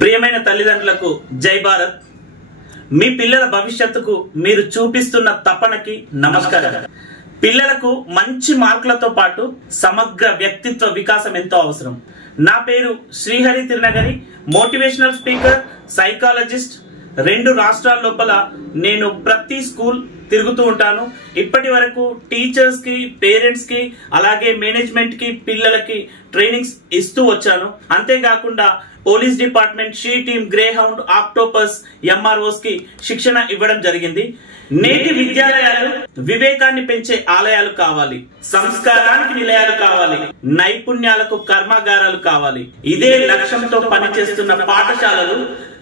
ప్రియమైన తల్లిదండ్రులకు జై భారత్. మీ పిల్లల భవిష్యత్తుకు మీరు చూపిస్తున్న తపనకి నమస్కారం. పిల్లలకు మంచి మార్కులతో పాటు సమగ్ర వ్యక్తిత్వ వికాసం ఎంతో అవసరం. నా పేరు Srihari Tirunagari, motivational speaker, psychologist. 2 రాష్ట్రాల లోపల నేను ప్రతి స్కూల్ తిరుగుతూ ఉంటాను. ఇప్పటి వరకు టీచర్స్ కి, పేరెంట్స్ కి, అలాగే మేనేజ్మెంట్ కి, పిల్లలకి ట్రైనింగ్స్ ఇస్తూ వచ్చాను. అంతేకాకుండా police department, she team, grey hound, octopus, MROs కి శిక్షణ ఇవ్వడం జరిగింది. నేటి విద్యాలయాలు వివేకాన్ని పెంచే ఆలయాలు కావాలి, సంస్కారానికి నిలయాలు కావాలి, నైపుణ్యాలకు కర్మాగారాలు కావాలి. ఇదే లక్ష్యంతో పనిచేస్తున్న పాఠశాలలు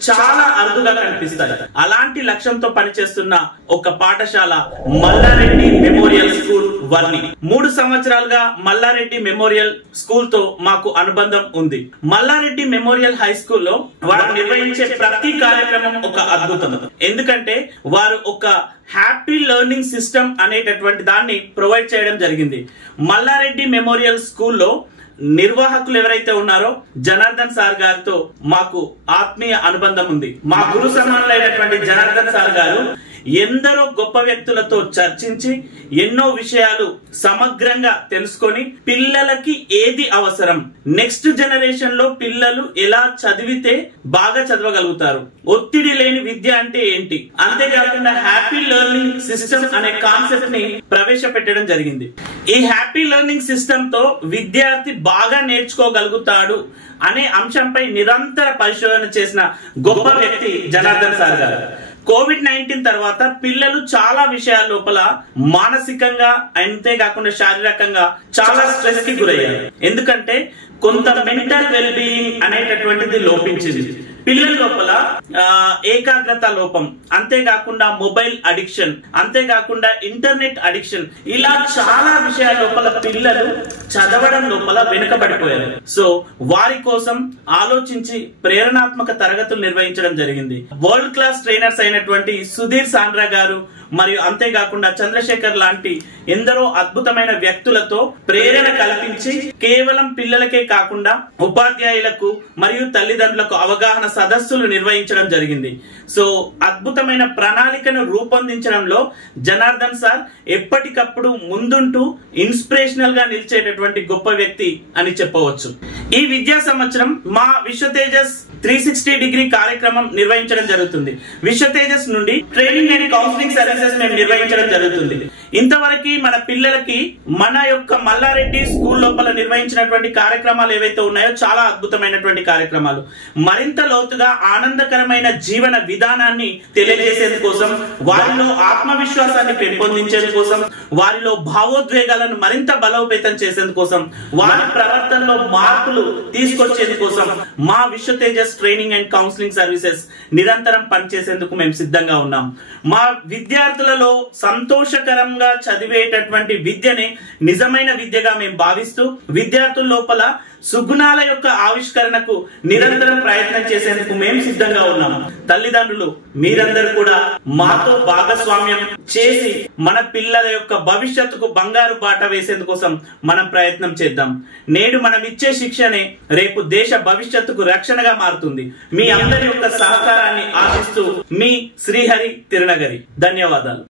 చాలా అరుదుగా కనిపిస్తాయి. అలాంటి లక్ష్యంతో పనిచేస్తున్న ఒక పాఠశాల మల్లారెడ్డి మెమోరియల్ స్కూల్ వర్ని. 3 సంవత్సరాలుగా మల్లారెడ్డి మెమోరియల్ స్కూల్ తో మాకు అనుబంధం ఉంది. మల్లారెడ్డి మెమోరియల్ హై స్కూల్లో వారు నిర్వహించే ప్రతి కార్యక్రమం ఒక అద్భుతం. ఎందుకంటే వారు ఒక హ్యాపీ లెర్నింగ్ సిస్టమ్ అనేటటువంటి దాన్ని ప్రొవైడ్ చేయడం జరిగింది. మల్లారెడ్డి మెమోరియల్ స్కూల్లో నిర్వాహకులు ఎవరైతే ఉన్నారో జనార్దన్ సార్ గారితో మాకు ఆత్మీయ అనుబంధం ఉంది. మా గురు సమానులైనటువంటి జనార్దన్ సార్ గారు ఎందరో గొప్ప వ్యక్తులతో చర్చించి ఎన్నో విషయాలు సమగ్రంగా తెలుసుకొని పిల్లలకి ఏది అవసరం, నెక్స్ట్ జనరేషన్ లో పిల్లలు ఎలా చదివితే బాగా చదవగలుగుతారు, ఒత్తిడి లేని విద్య అంటే ఏంటి, అంతేకాకుండా హ్యాపీ లెర్నింగ్ సిస్టమ్ అనే కాన్సెప్ట్ ని ప్రవేశపెట్టడం జరిగింది. ఈ హ్యాపీ లెర్నింగ్ సిస్టమ్ తో విద్యార్థి బాగా నేర్చుకోగలుగుతాడు అనే అంశంపై నిరంతర పరిశోధన చేసిన గొప్ప వ్యక్తి జనార్దన్ సార్ గారు. కోవిడ్-19 తర్వాత పిల్లలు చాలా విషయాల లోపల మానసికంగా, అంతేకాకుండా శారీరకంగా చాలా స్ట్రెస్ కి గురయ్యారు. ఎందుకంటే కొంత మెంటల్ వెల్ బీయింగ్ అనేటటువంటిది లోపించింది. పిల్లల లోపల ఏకాగ్రత లోపం, అంతేకాకుండా మొబైల్ అడిక్షన్, అంతేకాకుండా ఇంటర్నెట్ అడిక్షన్, ఇలా చాలా విషయాల లోపల పిల్లలు చదవడం లోపల వెనుకబడిపోయారు. సో వారి కోసం ఆలోచించి ప్రేరణాత్మక తరగతులు నిర్వహించడం జరిగింది. వరల్డ్ క్లాస్ ట్రైనర్స్ అయినటువంటి సుధీర్ సాండ్రా గారు మరియు అంతేకాకుండా చంద్రశేఖర్ లాంటి ఎందరో అద్భుతమైన వ్యక్తులతో ప్రేరణ కల్పించి కేవలం పిల్లలకే కాకుండా ఉపాధ్యాయులకు మరియు తల్లిదండ్రులకు అవగాహన సదస్సులు నిర్వహించడం జరిగింది. సో అద్భుతమైన ప్రణాళికను రూపొందించడంలో జనార్దన్ సార్ ఎప్పటికప్పుడు ముందుంటూ ఇన్స్పిరేషనల్ గా నిలిచేటటువంటి గొప్ప వ్యక్తి అని చెప్పవచ్చు. ఈ విద్యా సంవత్సరం మా విశ్వతేజస్ 360 డిగ్రీ కార్యక్రమం నిర్వహించడం జరుగుతుంది. విశ్వతేజస్ నుండి ట్రైనింగ్ అండ్ కౌన్సిలింగ్ సర్వీసెస్ మేము నిర్వహించడం జరుగుతుంది. ఇంతవరకు మన పిల్లలకి మన యొక్క మల్లారెడ్డి స్కూల్ లోపల నిర్వహించినటువంటి కార్యక్రమాలు ఏవైతే ఉన్నాయో చాలా అద్భుతమైనటువంటి కార్యక్రమాలు. మరింత లోతుగా ఆనందకరమైన జీవన విధానాన్ని తెలియజేసేందుకోసం, వారిలో ఆత్మవిశ్వాసాన్ని పెంపొందించేందుకోసం, వారిలో భావోద్వేగాలను మరింత బలోపేతం చేసేందుకోసం, వారి ప్రవర్తనలో మార్పులు తీసుకొచ్చేందుకోసం మా విశ్వతేజస్ ట్రైనింగ్ అండ్ కౌన్సిలింగ్ సర్వీసెస్ నిరంతరం పనిచేసేందుకు మేము సిద్ధంగా ఉన్నాం. మా విద్యార్థులలో సంతోషకరంగా చదివేటటువంటి విద్యనే నిజమైన విద్యగా మేము భావిస్తూ విద్యార్థుల లోపల సుగుణాల యొక్క ఆవిష్కరణకు నిరంతరం ప్రయత్నం చేసేందుకు మేము సిద్ధంగా ఉన్నాం. తల్లిదండ్రులు మీరందరూ కూడా మాతో భాగస్వామ్యం చేసి మన పిల్లల యొక్క భవిష్యత్తుకు బంగారు బాట వేసేందుకోసం మనం ప్రయత్నం చేద్దాం. నేడు మనం ఇచ్చే శిక్షణే రేపు దేశ భవిష్యత్తుకు రక్షణగా మారుతుంది. మీ అందరి యొక్క సహకారాన్ని ఆశిస్తూ మీ శ్రీహరి తిరునగరి. ధన్యవాదాలు.